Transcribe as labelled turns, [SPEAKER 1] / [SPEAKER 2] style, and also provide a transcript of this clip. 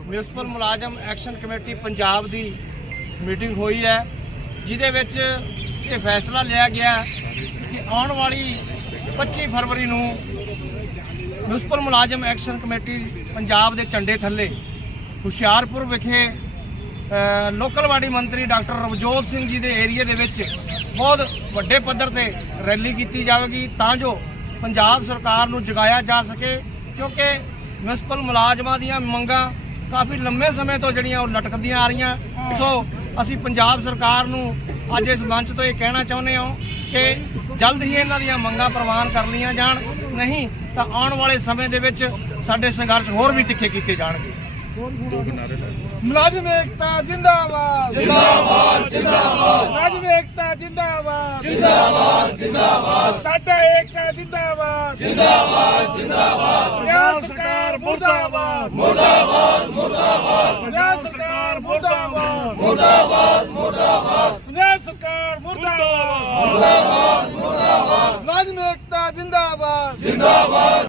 [SPEAKER 1] Municipal मुलाजम action committee Punjab की meeting हुई है, जिहदे विच ये फैसला लिया गया कि आने वाली 25 फरवरी नूं म्यूनसिपल मुलाजम एक्शन कमेटी पंजाब के झंडे थले हुशियारपुर विखे लोकल बाडी मंत्री डॉक्टर रवजोत सिंह जी के एरिए दे विच बहुत वड्डे पद्धर ते रैली की जाएगी, तां जो पंजाब सरकार नूं जगाया जा सके, क्योंकि म्यूनसिपल मुलाजमां दीयां मंगां काफ़ी लंबे समय तो जड़ियां लटकदियां आ रही। सो असी पंजाब सरकार नूं अज इस मंच तो यह कहना चाहुंदे हां कि जल्द ही इन्हां दीयां मंगां प्रवान कर लियां जाण, नहीं तो आने वाले समय दे विच साडे संघर्ष होर भी तिखे कीते जाणगे।
[SPEAKER 2] मुलाजिम एकता जिंदाबाद जिंदाबाद जिंदाबाद, मुलाजिम एकता जिंदाबाद जिंदाबाद जिंदाबाद, साडा एकता जिंदाबाद जिंदाबाद जिंदाबाद, पंजाब सरकार मुर्दाबाद मुर्दाबाद मुर्दाबाद, पंजाब सरकार मुर्दाबाद मुर्दाबाद मुर्दाबाद, पंजाब सरकार मुर्दाबाद मुर्दाबाद मुर्दाबाद, मुलाजिम एकता जिंदाबाद जिंदाबाद